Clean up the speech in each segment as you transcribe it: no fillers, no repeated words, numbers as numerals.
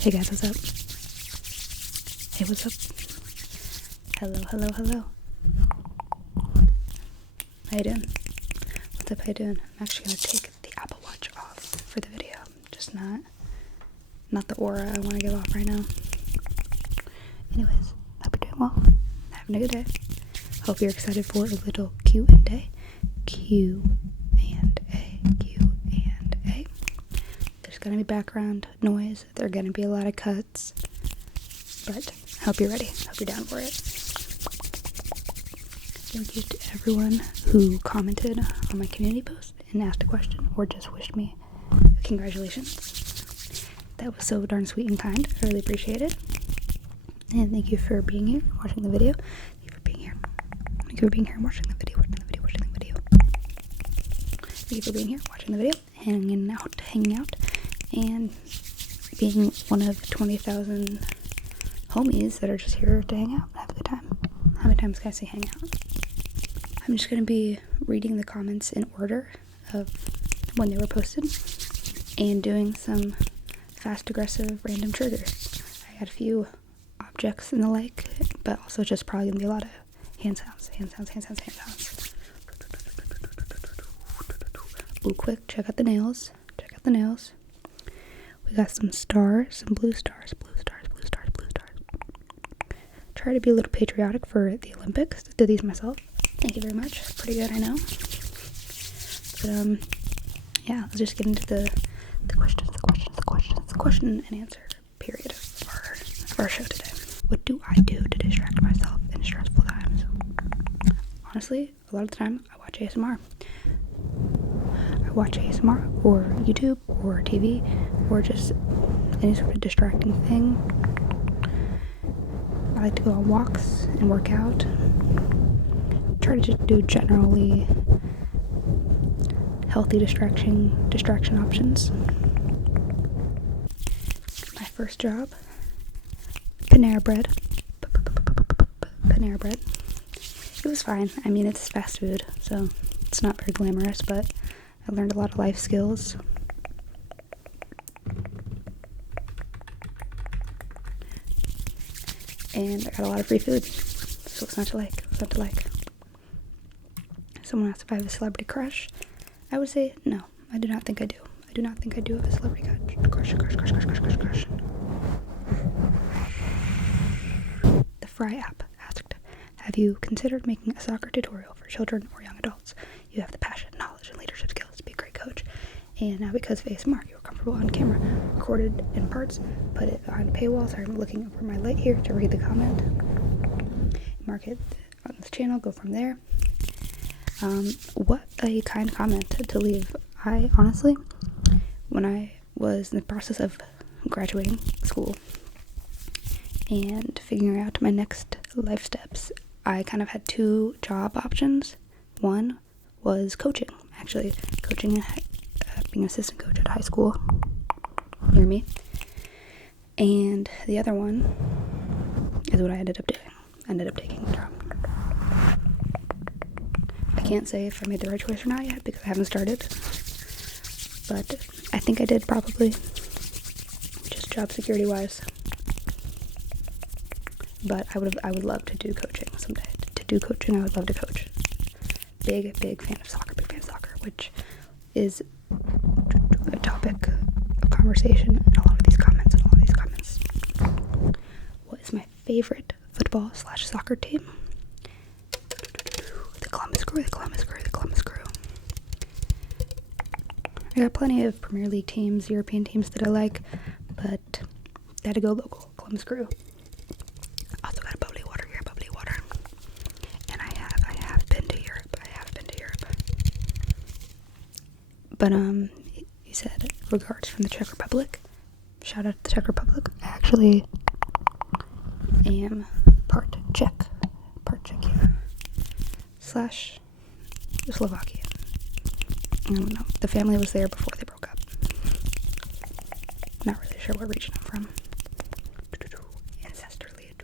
Hey guys, what's up? Hey, what's up? Hello. How you doing? What's up, how you doing? I'm actually gonna take the Apple Watch off for the video. Just not the aura I want to give off right now. Anyways, hope you're doing well. Having a good day. Hope you're excited for a little Q&A. Q&A. There's gonna be background noise. There are gonna be a lot of cuts. But I hope you're ready. Hope you're down for it. Thank you to everyone who commented on my community post and asked a question or just wished me congratulations. That was so darn sweet and kind. I really appreciate it. And thank you for being here, watching the video. Thank you for being here. Thank you for being here and watching the video. Thank you for being here, watching the video, hanging out, and being one of 20,000 homies that are just here to hang out and have a good time. How many times can I say hang out? I'm just going to be reading the comments in order of when they were posted and doing some fast-aggressive random triggers. I had a few objects and the like, but also just probably going to be a lot of hand sounds. Ooh, quick, check out the nails. We got some stars, some blue stars. Try to be a little patriotic for the Olympics. Did these myself. Thank you very much. Pretty good, I know. But yeah, let's just get into the question and answer period of our show today. What do I do to distract myself in stressful times? Honestly, a lot of the time I watch ASMR. Or YouTube or TV or just any sort of distracting thing. I like to go on walks and work out. Try to just do generally healthy distraction options. My first job, Panera Bread. It was fine. I mean, it's fast food, so it's not very glamorous, but I learned a lot of life skills. And I got a lot of free food, so it's not to like. Someone asked if I have a celebrity crush. I would say no. I do not think I do. I do not think I do have a celebrity crush. The Fry app asked, have you considered making a soccer tutorial for children or young adults? You have the passion, knowledge, and leadership skills to be a great coach. And now because of ASMR, you're comfortable on camera, recorded in parts, put it behind a paywall. Sorry, I'm looking over my light here to read the comment. Mark it on this channel, go from there. What a kind comment to leave. I honestly, when I was in the process of graduating school and figuring out my next life steps, I kind of had two job options. One was coaching, actually coaching, being an assistant coach at a high school near me. And the other one is what I ended up doing. I ended up taking the job. I can't say if I made the right choice or not yet because I haven't started, but I think I did probably, just job security wise. But I would love to do coaching someday. I would love to coach. Big fan of soccer, which is a topic of conversation in a lot of these comments. What is my favorite football/soccer team? The Columbus Crew. I got plenty of Premier League teams, European teams that I like, but I had to go local. Columbus Crew. Also got a bubbly water here, and I have been to Europe. But you said regards from the Czech Republic. Shout out to the Czech Republic. I actually am part Czechia / Slovakia. I don't know. The family was there before they broke up. Not really sure what region I'm from. Ancestrally.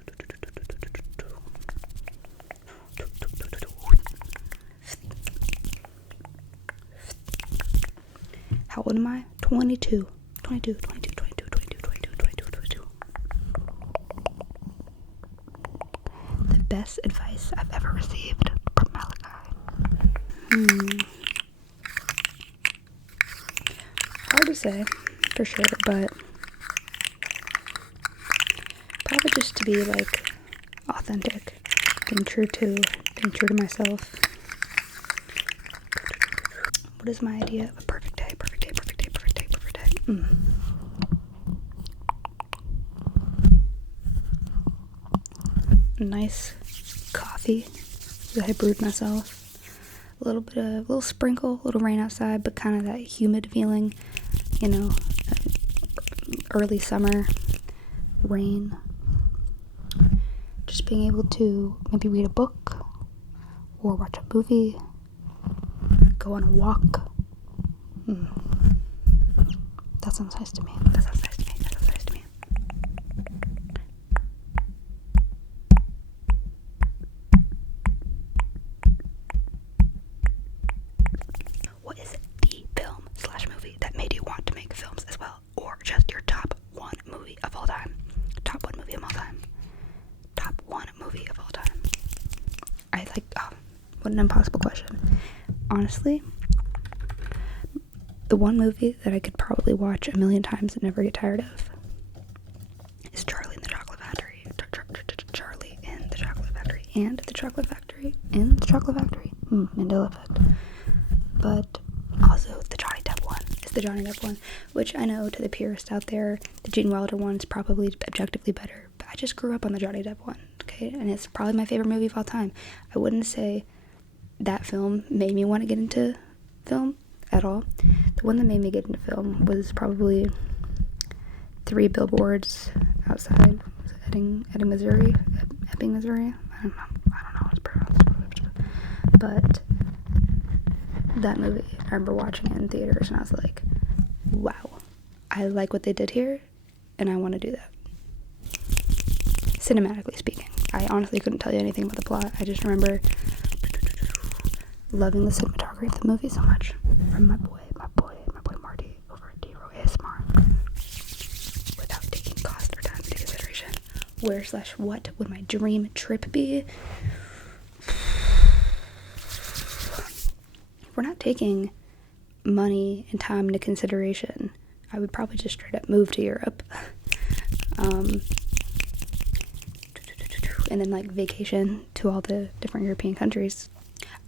How old am I? 22. Hard to say, for sure, but probably just to be like authentic, being true to myself. What is my idea of a perfect day? Perfect day, perfect day, perfect day, perfect day. Nice coffee that I brewed myself. A little sprinkle, a little rain outside, but kind of that humid feeling, you know, early summer rain. Just being able to maybe read a book or watch a movie, go on a walk. That sounds nice to me. That sounds nice to me. That sounds nice to me. What is the film / movie that made you want to make films as well? Or just your top one movie of all time? Top one movie of all time. Top one movie of all time. What an impossible question. Honestly, the one movie that I could probably watch a million times and never get tired of is Charlie and the Chocolate Factory. Charlie and the Chocolate Factory. And the Chocolate Factory. And the Chocolate Factory. Mandela effect. But also the Johnny Depp one is the Johnny Depp one, which I know to the purists out there, the Gene Wilder one is probably objectively better. But I just grew up on the Johnny Depp one, okay? And it's probably my favorite movie of all time. I wouldn't say that film made me want to get into film at all. The one that made me get into film was probably 3 Billboards Outside Ebbing, Missouri. Ebbing, Missouri. I don't know how it's pronounced. But that movie, I remember watching it in theaters and I was like, wow, I like what they did here and I want to do that. Cinematically speaking, I honestly couldn't tell you anything about the plot. I just remember loving the cinematography of the movie so much. From my boy Marty over at D-Row ASMR. Without taking cost or time into consideration, where/what would my dream trip be? If we're not taking money and time into consideration, I would probably just straight up move to Europe. And then like vacation to all the different European countries.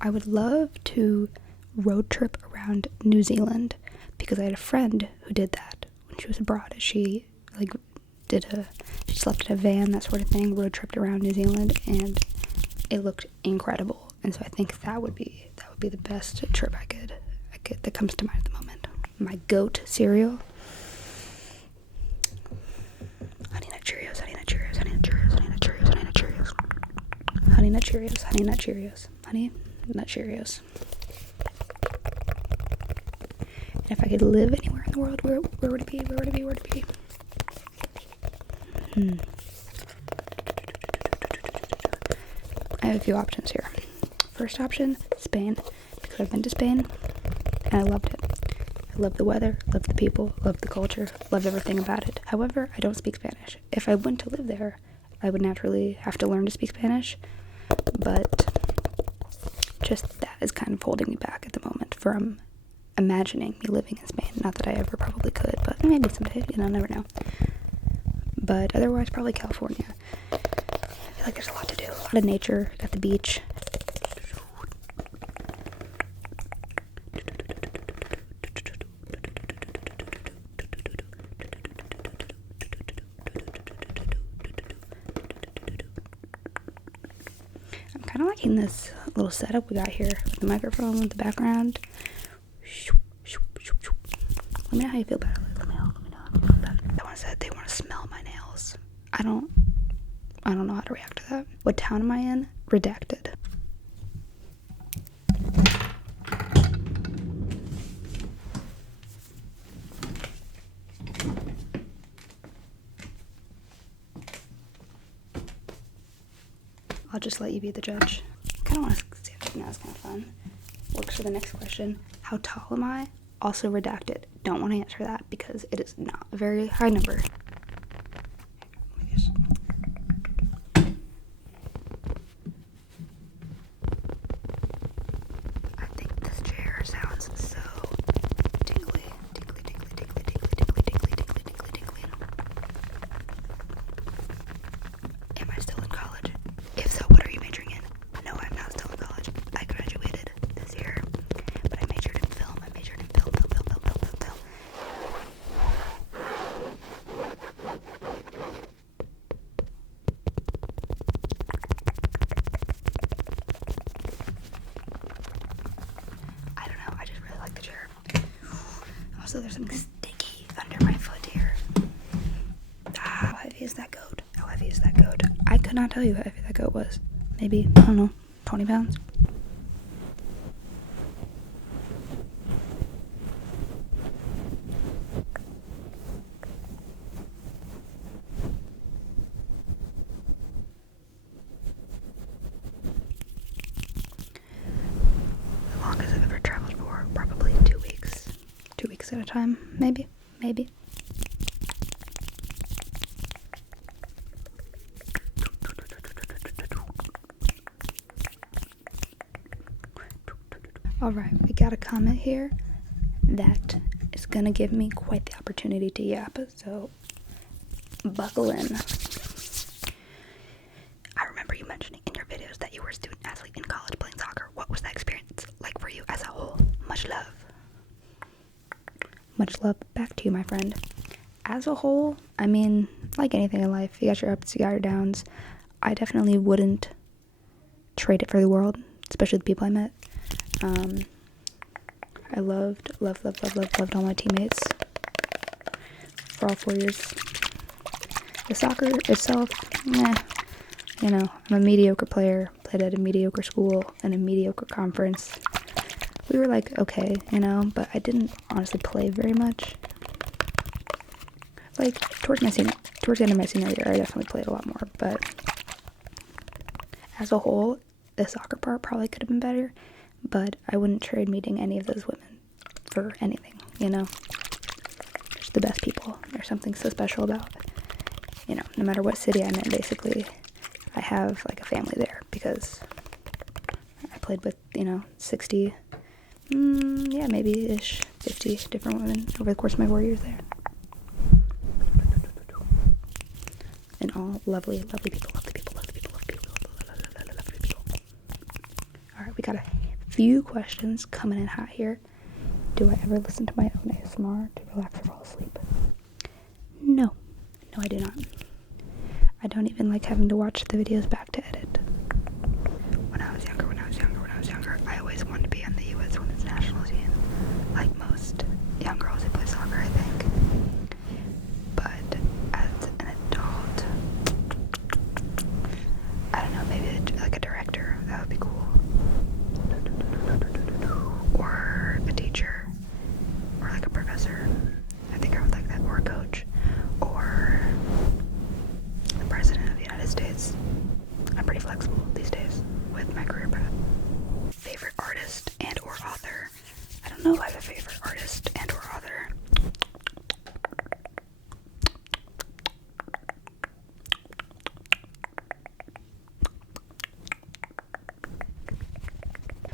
I would love to road trip around New Zealand because I had a friend who did that when she was abroad. She slept in a van, that sort of thing, road tripped around New Zealand, and it looked incredible. And so I think that would be the best trip I could that comes to mind at the moment. My goat cereal. Honey Nut Cheerios, Honey Nut Cheerios, Honey Nut Cheerios, Honey Nut Cheerios, Honey Nut Cheerios. Honey Nut Cheerios, Honey Nut Cheerios, Honey Nut Cheerios. And if I could live anywhere in the world, where would it be? Where would it be? Where would it be? I have a few options here. First option, Spain, because I've been to Spain and I loved it. I love the weather, love the people, love the culture, love everything about it. However, I don't speak Spanish. If I went to live there, I would naturally have to learn to speak Spanish, but just that is kind of holding me back at the moment from imagining me living in Spain. Not that I ever probably could, but maybe someday, never know. But otherwise, probably California. I feel like there's a lot to do. A lot of nature, got the beach. I'm kind of liking this little setup we got here with the microphone, with the background. Let me know how you feel about it. Let me know how you feel about it. Someone said they want to smell my nails. I don't know how to react to that. What town am I in? Redacted. I'll just let you be the judge. I kind of want to see if now it's kind of fun. Works for the next question. How tall am I? Also redacted. Don't want to answer that because it is not a very high number. I think Also, there's something sticky under my foot here. How heavy is that goat? How heavy is that goat? I could not tell you how heavy that goat was. Maybe, I don't know, 20 pounds? The longest I've ever traveled for, probably 2 weeks. 2 weeks at a time, maybe. Alright, we got a comment here that is gonna give me quite the opportunity to yap, so buckle in. I remember you mentioning in your videos that you were a student athlete in college playing soccer. What was that experience like for you as a whole? Much love. Much love back to you, my friend. As a whole, I mean, like anything in life, you got your ups, you got your downs. I definitely wouldn't trade it for the world, especially the people I met. I loved all my teammates for all 4 years. The soccer itself, you know, I'm a mediocre player, played at a mediocre school and a mediocre conference. We were like, okay, you know, but I didn't honestly play very much. Like, towards the end of my senior year, I definitely played a lot more, but as a whole, the soccer part probably could have been better, but I wouldn't trade meeting any of those women for anything, you know? Just the best people. There's something so special about, you know, no matter what city I'm in, basically, I have, like, a family there, because I played with, you know, 60, maybe-ish, 50 different women over the course of my 4 years there. And all lovely people. Alright, we got a few questions coming in hot here. Do I ever listen to my own ASMR to relax or fall asleep? No, I do not. I don't even like having to watch the videos back to edit. When I was younger, I always wanted to be on the U.S. women's national team, like most young girls who play soccer, I think. But as an adult, I don't know, maybe like a director, that would be cool. Or a teacher, or like a professor. I think I would like that, or a coach, or the president of the United States. I'm pretty flexible these days with my career path. Favorite artist and or author? I don't know if I have a favorite artist and or author.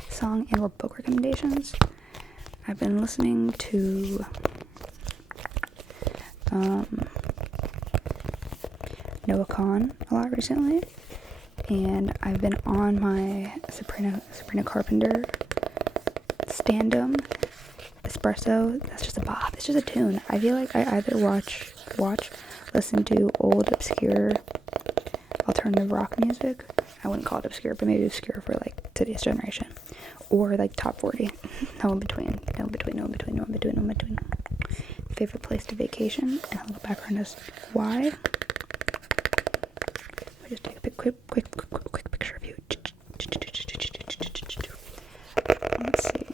Song and or book recommendations. I've been listening to Noah Kahan a lot recently, and I've been on my Sabrina Carpenter Standum Espresso. That's just a bop. It's just a tune. I feel like I either listen to old obscure alternative rock music. I wouldn't call it obscure, but maybe obscure for like today's generation, or like top 40. No in between. Favorite place to vacation, and a little background as why. Let me just take a quick picture of you. Let's see.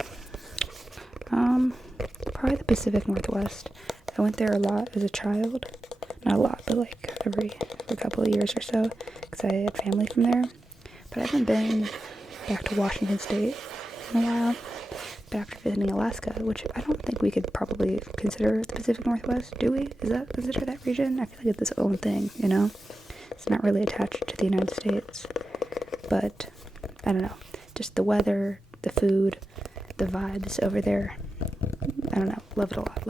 Probably the Pacific Northwest. I went there a lot as a child. Not a lot, but like every couple of years or so, because I had family from there. But I haven't been back to Washington State in a while. But after visiting Alaska, which I don't think we could probably consider the Pacific Northwest, do we? Is that considered that region? I feel like it's its own thing, you know? It's not really attached to the United States. But, I don't know. Just the weather, the food, the vibes over there. I don't know. Love it a lot.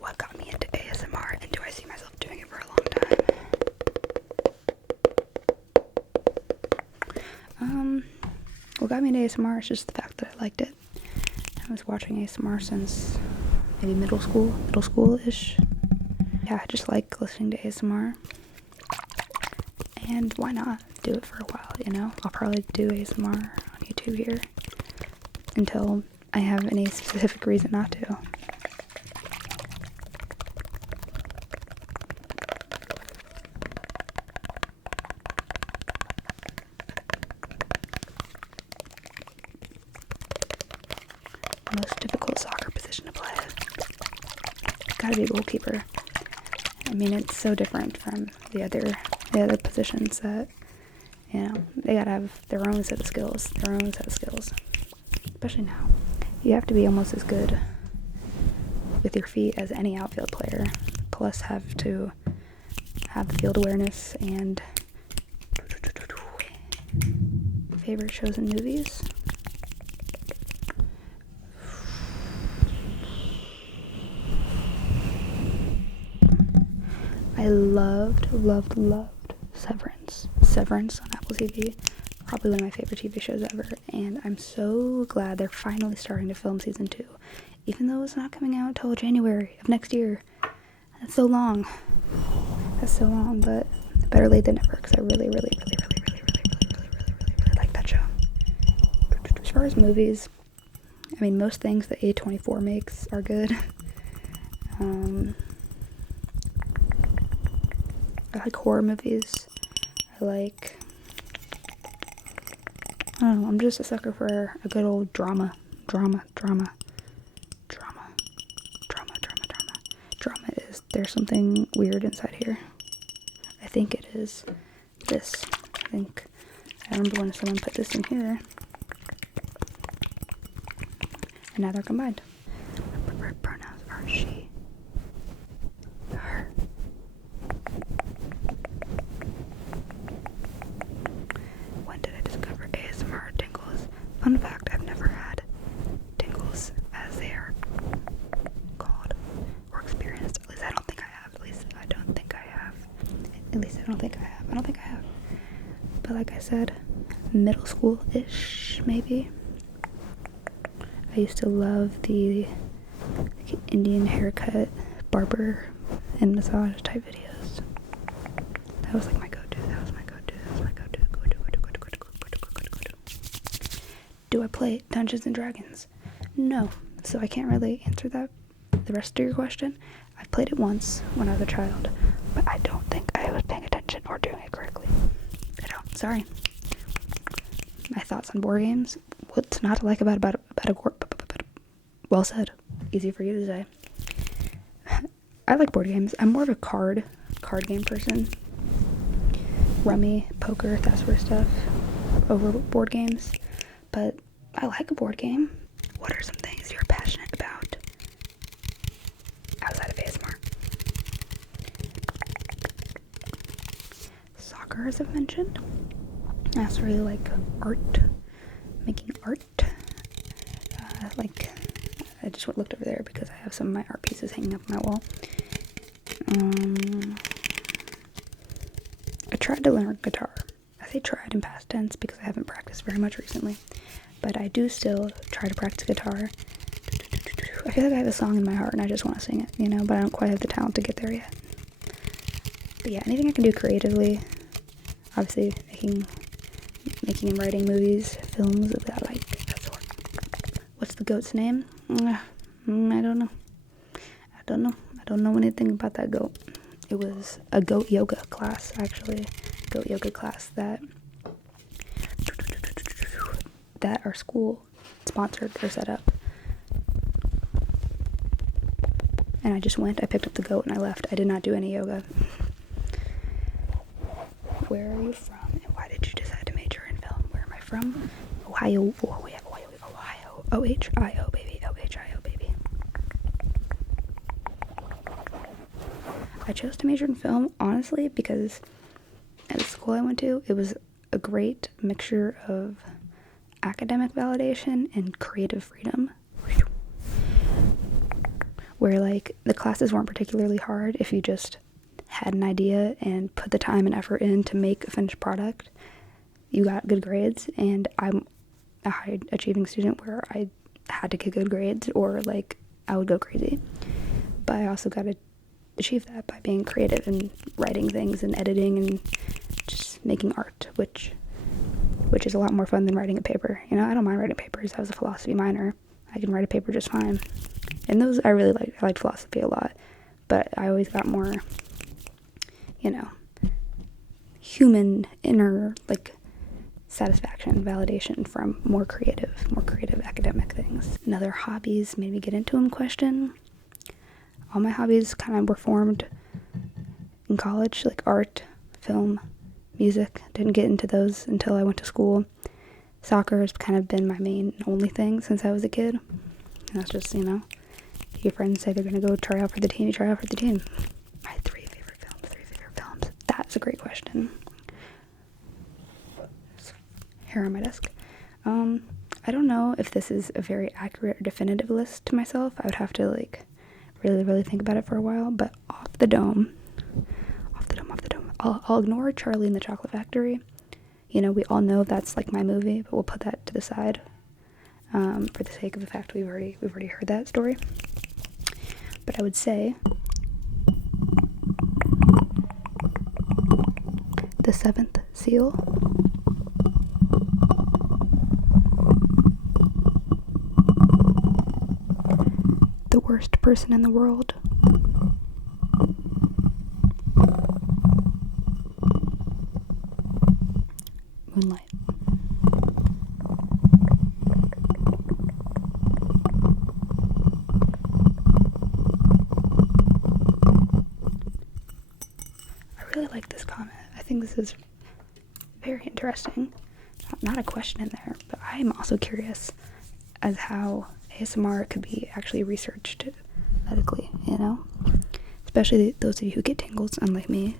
What got me into ASMR, and do I see myself doing it for a long time? What got me into ASMR is just the fact that I liked it. I was watching ASMR since maybe middle school-ish. Yeah, I just like listening to ASMR. And why not do it for a while, you know? I'll probably do ASMR on YouTube here until I have any specific reason not to. Most difficult soccer position to play. Gotta be goalkeeper. I mean, it's so different from the other positions that, they gotta have their own set of skills. Especially now. You have to be almost as good with your feet as any outfield player, plus have to have the field awareness and favorite shows and movies. I loved Severance on Apple TV. Probably one of my favorite TV shows ever, and I'm so glad they're finally starting to film season 2, even though it's not coming out until January of next year. That's so long, but better late than never, because I really like that show. As far as movies, I mean, most things that A24 makes are good. I like horror movies. I don't know, I'm just a sucker for a good old drama. Drama is, there's something weird inside here. I think it is this. I remember when someone put this in here. And now they're combined. My preferred pronouns are she, her. When did I discover ASMR tingles? Fun fact, I've never had tingles as they are called or experienced. At least I don't think I have. I don't think I have. But like I said, middle school-ish, maybe. I used to love the Indian haircut, barber, and massage type videos. That was like my go-to. Do I play Dungeons and Dragons? No. So I can't really answer the rest of your question. I've played it once when I was a child, but I don't think I was paying attention or doing it correctly. I don't. Sorry. My thoughts on board games. What's not to like about a well said. Easy for you to say. I like board games. I'm more of a card game person. Rummy, poker, that sort of stuff over board games. But I like a board game. What are some things you're passionate about outside of ASMR? Soccer, as I've mentioned. I also really like art. Making art. I just looked over there because I have some of my art pieces hanging up on my wall. I tried to learn guitar. I say tried in past tense because I haven't practiced very much recently. But I do still try to practice guitar. I feel like I have a song in my heart and I just want to sing it, but I don't quite have the talent to get there yet. But yeah, anything I can do creatively. Obviously, making and writing movies, films, that that sort. What's the goat's name? I don't know. I don't know anything about that goat. It was a goat yoga class, actually. Goat yoga class that our school sponsored or set up. And I just went, I picked up the goat and I left. I did not do any yoga. Where are you from and why did you decide to major in film? Where am I from? Ohio. O-H-I-O, baby. O-H-I-O, baby. I chose to major in film, honestly, because at the school I went to, it was a great mixture of academic validation and creative freedom. Where, the classes weren't particularly hard if you just had an idea and put the time and effort in to make a finished product. You got good grades, and I'm a high achieving student where I had to get good grades or I would go crazy. But I also got to achieve that by being creative and writing things and editing and just making art, which is a lot more fun than writing a paper. I don't mind writing papers. I was a philosophy minor. I can write a paper just fine. And those I really liked. I liked philosophy a lot, but I always got more, human inner, satisfaction, validation from more creative academic things. Another hobbies made me get into them question. All my hobbies kind of were formed in college, like art, film, music. Didn't get into those until I went to school. Soccer has kind of been my main and only thing since I was a kid. And that's just, your friends say they're going to go try out for the team, you try out for the team. My three favorite films. That's a great question. Here on my desk. I don't know if this is a very accurate or definitive list to myself. I would have to really think about it for a while, but off the dome. I'll ignore Charlie and the Chocolate Factory. We all know that's my movie, but we'll put that to the side for the sake of the fact we've already heard that story. But I would say The Seventh Seal. The Worst Person in the World. Moonlight. I really like this comment. I think this is very interesting. Not a question in there, but I am also curious as how ASMR could be actually researched medically, Especially those of you who get tingles, unlike me,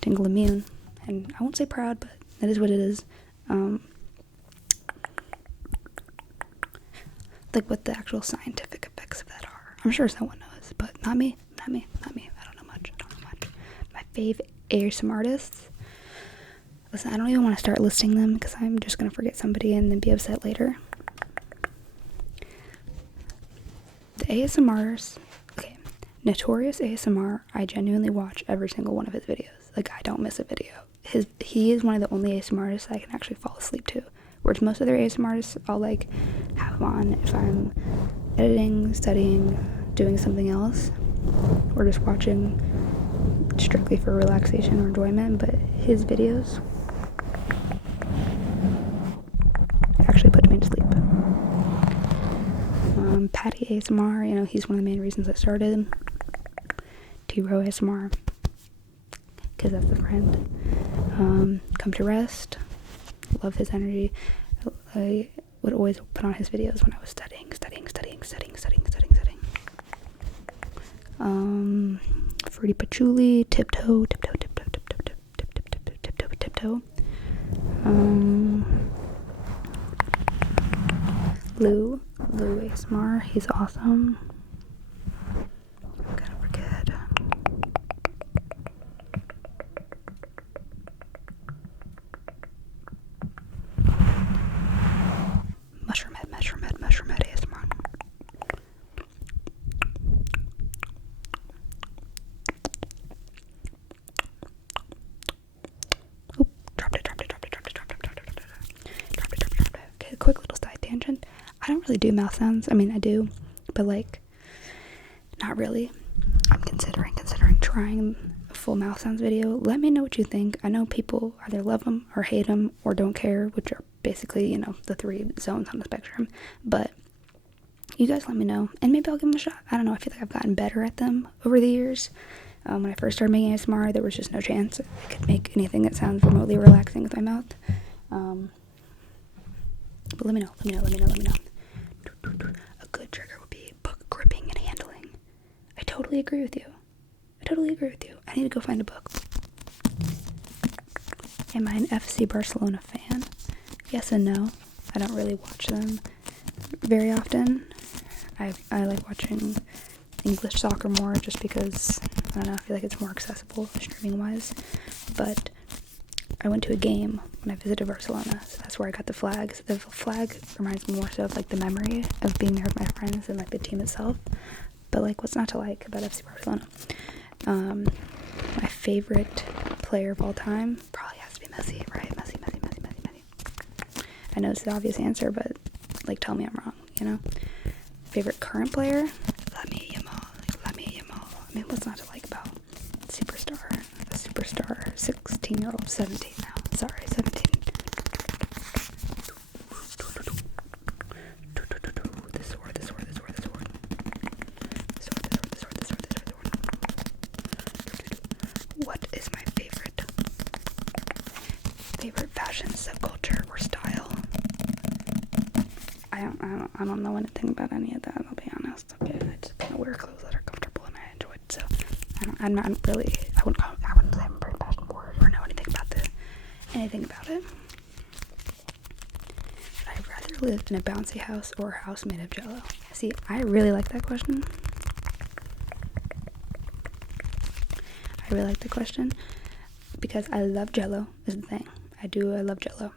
tingle immune. And I won't say proud, but that is what it is. What the actual scientific effects of that are. I'm sure someone knows, but not me. I don't know much. My fave ASMR artists. Listen, I don't even want to start listing them because I'm just going to forget somebody and then be upset later. The ASMRs, Notorious ASMR, I genuinely watch every single one of his videos. I don't miss a video. He is one of the only ASMR artists I can actually fall asleep to. Whereas most other ASMR artists, I'll have him on if I'm editing, studying, doing something else, or just watching strictly for relaxation or enjoyment. But his videos actually put me to sleep. Patty ASMR, he's one of the main reasons I started. T-Row ASMR, because that's the friend. Come to Rest, love his energy. I would always put on his videos when I was studying. Fruity Patchouli, Tiptoe. Lou ASMR, he's awesome. I'm gonna forget. Mushroom Head ASMR. Oop, dropped it. Okay, quick little side tangent. I don't really do mouth sounds. I mean, I do, but not really. I'm considering trying a full mouth sounds video. Let me know what you think. I know people either love them or hate them or don't care, which are basically, the three zones on the spectrum. But you guys let me know, and maybe I'll give them a shot. I don't know. I feel like I've gotten better at them over the years. When I first started making ASMR, there was just no chance I could make anything that sounds remotely relaxing with my mouth. But let me know. A good trigger would be book gripping and handling. I totally agree with you. I need to go find a book. Am I an FC Barcelona fan? Yes and no. I don't really watch them very often. I like watching English soccer more just because, I don't know, I feel like it's more accessible streaming wise. But I went to a game when I visited Barcelona, so that's where I got the flags. The flag reminds me more so of the memory of being there with my friends than the team itself. But what's not to like about FC Barcelona? My favorite player of all time probably has to be Messi, right? Messi. I know it's the obvious answer, but tell me I'm wrong, Favorite current player? Lamine Yamal. I mean, what's not to like about superstar? A superstar 16-year-old, 17 now. Sorry, 17. This sword. What is my favorite fashion subculture or style? I don't know anything about any of that, I'll be honest. Okay, I just kind of wear clothes that are comfortable and I enjoy it, so I'm not really, I wouldn't say I'm very fashion forward or know anything about it. I'd rather live in a bouncy house or a house made of jello. See, I really like that question. Because I love jello is the thing. I love jello.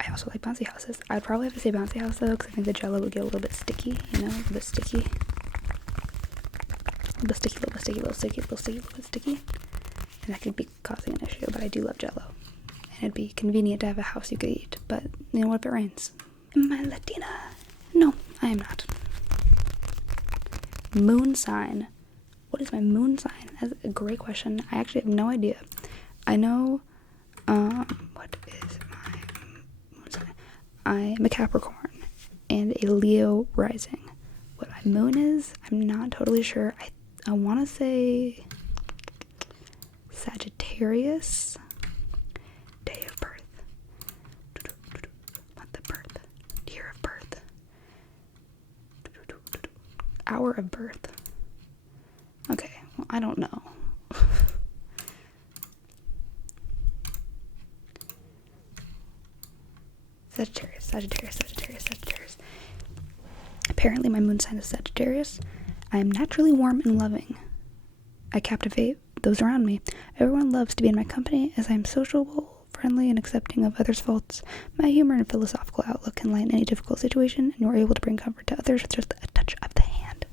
I also like bouncy houses. I'd probably have to say bouncy house though, because I think the jello would get a little bit sticky, a little bit sticky. And that could be causing an issue, but I do love jello. And it'd be convenient to have a house you could eat, but what if it rains? Am I Latina? No, I am not. Moon sign. What is my moon sign? That's a great question. I actually have no idea. I know, what is my moon sign? I am a Capricorn and a Leo rising. What my moon is, I'm not totally sure. I want to say Sagittarius. Day of birth. Month of birth. Year of birth. Hour of birth. Okay, well, I don't know. Sagittarius. Apparently my moon sign is Sagittarius. I am naturally warm and loving. I captivate those around me. Everyone loves to be in my company as I am sociable, friendly, and accepting of others' faults. My humor and philosophical outlook can lighten any difficult situation, and you are able to bring comfort to others with just a touch of the hand.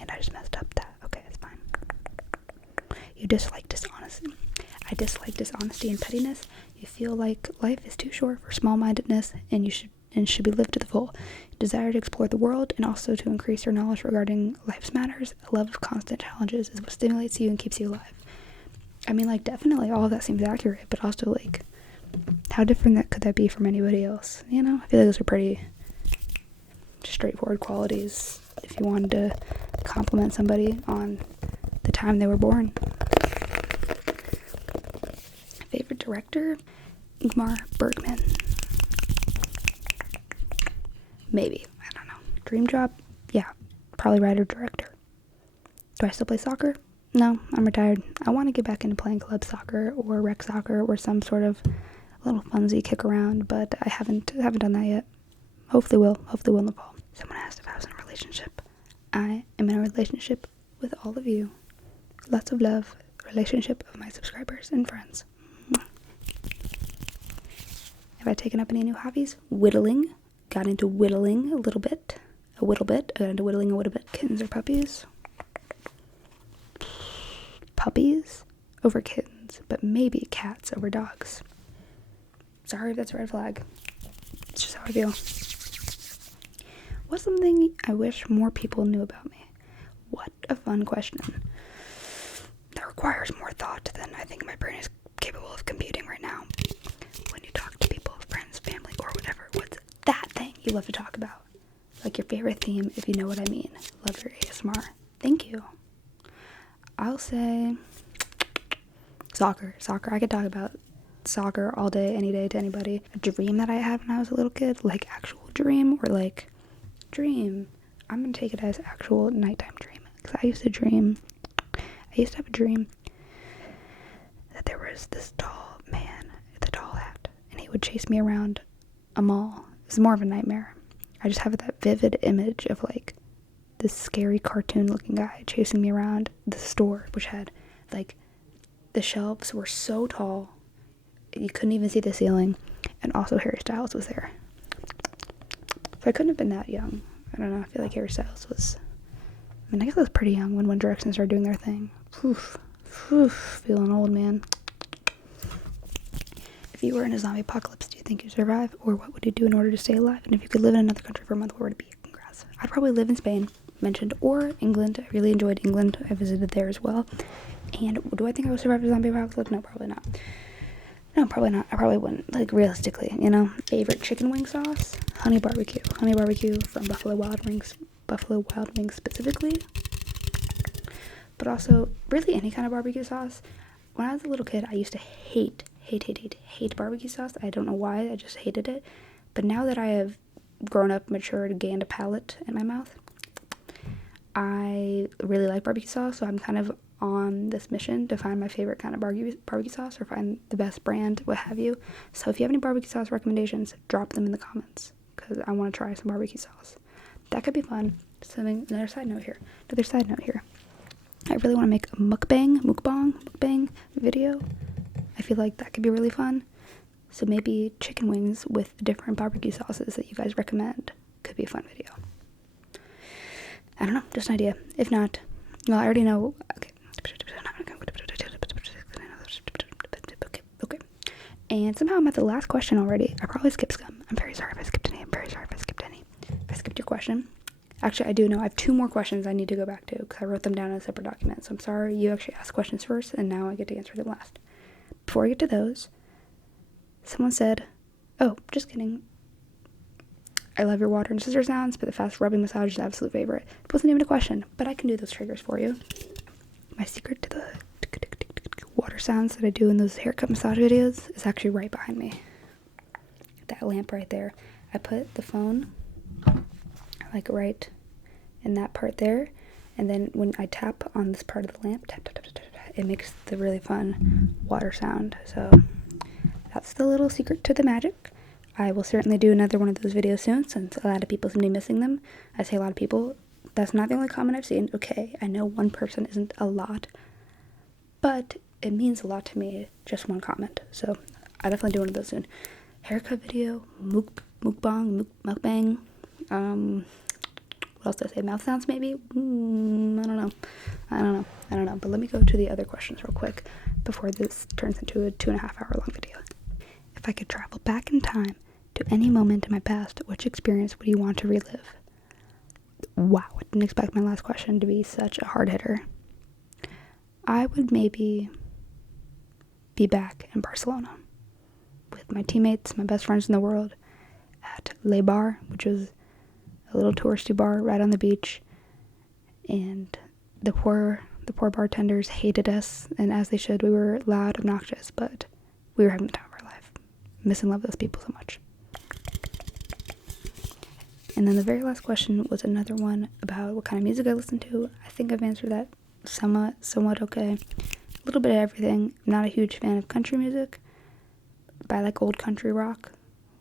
And I just messed up that. Okay, it's fine. You dislike dishonesty. I dislike dishonesty and pettiness. You feel like life is too short for small-mindedness and should be lived to the full. Desire to explore the world and also to increase your knowledge regarding life's matters. A love of constant challenges is what stimulates you and keeps you alive. I mean, definitely all of that seems accurate, but also, how different could that be from anybody else? I feel like those are pretty straightforward qualities if you wanted to compliment somebody on the time they were born. Favorite director? Ingmar Bergman. Maybe. I don't know. Dream job? Yeah. Probably writer-director. Do I still play soccer? No, I'm retired. I want to get back into playing club soccer or rec soccer or some sort of little funsy kick around, but I haven't done that yet. Hopefully will in the fall. Someone asked if I was in a relationship. I am in a relationship with all of you. Lots of love. Relationship of my subscribers and friends. Have I taken up any new hobbies? Whittling. Got into whittling a little bit. I got into whittling a little bit. Kittens or puppies? Puppies over kittens, but maybe cats over dogs. Sorry if that's a red flag. It's just how I feel. What's something I wish more people knew about me? What a fun question. That requires more thought than I think my brain is capable of computing right now. When you talk to people, friends, family, or whatever, what's that thing you love to talk about? Like your favorite theme, if you know what I mean. Love your ASMR. Thank you. I'll say soccer. I could talk about soccer all day, any day, to anybody. A dream that I had when I was a little kid, actual dream, or dream. I'm gonna take it as actual nighttime dream. Because I used to have a dream that there was this tall man with a tall hat, and he would chase me around a mall. It was more of a nightmare. I just have that vivid image of this scary cartoon looking guy chasing me around the store, which had the shelves were so tall you couldn't even see the ceiling, and also Harry Styles was there. So I couldn't have been that young. I don't know, I feel like Harry Styles was, I guess I was pretty young when One Direction started doing their thing. Feeling old, man. If you were in a zombie apocalypse, do you think you'd survive? Or what would you do in order to stay alive? And if you could live in another country for a month, where would it be? Congrats. I'd probably live in Spain, mentioned, or England. I really enjoyed England. I visited there as well. And do I think I would survive a zombie apocalypse? No, probably not. No, probably not. I probably wouldn't. Like, realistically, you know? Favorite chicken wing sauce? Honey barbecue. Honey barbecue from Buffalo Wild Wings. Buffalo Wild Wings specifically. But also, really any kind of barbecue sauce. When I was a little kid, I used to hate barbecue sauce. I don't know why. I just hated it. But now that I have grown up, matured, gained a palate in my mouth, I really like barbecue sauce. So I'm kind of on this mission to find my favorite kind of barbecue sauce, or find the best brand, what have you. So if you have any barbecue sauce recommendations, drop them in the comments, because I want to try some barbecue sauce. That could be fun. Another side note here. I really want to make a mukbang video. I feel like that could be really fun. So maybe chicken wings with different barbecue sauces that you guys recommend could be a fun video. I don't know, just an idea. If not, well, I already know. Okay. And somehow I'm at the last question already. I probably skipped some. I'm very sorry if I skipped any. If I skipped your question. Actually, I do know. I have 2 more questions I need to go back to, because I wrote them down in a separate document. So I'm sorry you actually asked questions first, and now I get to answer them last. Before I get to those, someone said, oh, just kidding. I love your water and scissor sounds, but the fast rubbing massage is an absolute favorite. It wasn't even a question, but I can do those triggers for you. My secret to the water sounds that I do in those haircut massage videos is actually right behind me. That lamp right there. I put the phone like right in that part there, and then when I tap on this part of the lamp, tap, it makes the really fun water sound. So that's the little secret to the magic. I will certainly do another one of those videos soon, since a lot of people seem to be missing them. I say a lot of people. That's not the only comment I've seen. Okay, I know one person isn't a lot, but it means a lot to me, just one comment. So I definitely do one of those soon. Haircut video, mukbang. What else did I say? Mouth sounds maybe? I don't know. But let me go to the other questions real quick before this turns into a 2.5 hour long video. If I could travel back in time to any moment in my past, which experience would you want to relive? Wow, I didn't expect my last question to be such a hard hitter. I would maybe be back in Barcelona with my teammates, my best friends in the world, at Le Bar, which was a little touristy bar right on the beach, and the poor bartenders hated us, and as they should. We were loud, obnoxious, but we were having the time of our life. Miss and love those people so much. And then the very last question was another one about what kind of music I listen to. I think I've answered that somewhat okay. A little bit of everything. I'm not a huge fan of country music, but I like old country rock.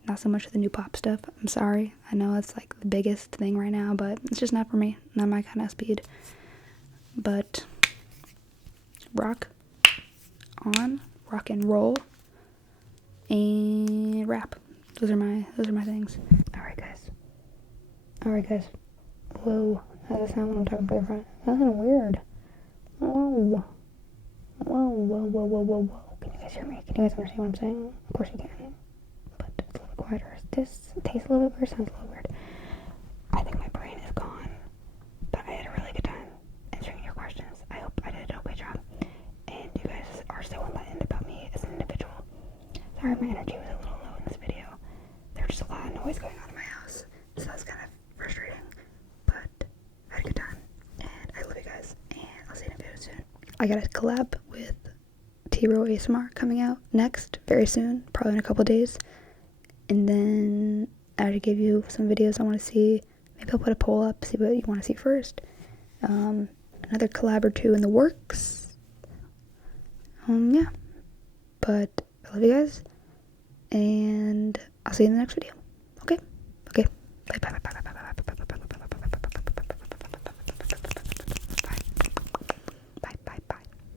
Not so much of the new pop stuff. I'm sorry. I know it's like the biggest thing right now, but it's just not for me. Not my kind of speed. But rock and roll, and rap. Those are my things. Alright guys. Whoa. How does that sound when I'm talking to your friend? That's kind of weird. Whoa. Can you guys hear me? Can you guys understand what I'm saying? Of course you can. But it's a little bit quieter. This tastes a little bit weird, sounds a little weird. I think my brain is gone. But I had a really good time answering your questions. I hope I did an okay job. And you guys are so enlightened about me as an individual. Sorry my energy was a little low in this video. There's just a lot of noise going on in my house. So that's kind of frustrating. But I had a good time. And I love you guys. And I'll see you in a video soon. I got a collab with T-Row ASMR coming out next, very soon, probably in a couple days. And then I already gave you some videos I want to see. Maybe I'll put a poll up, see what you want to see first. Another collab or 2 in the works. Yeah. But I love you guys. And I'll see you in the next video.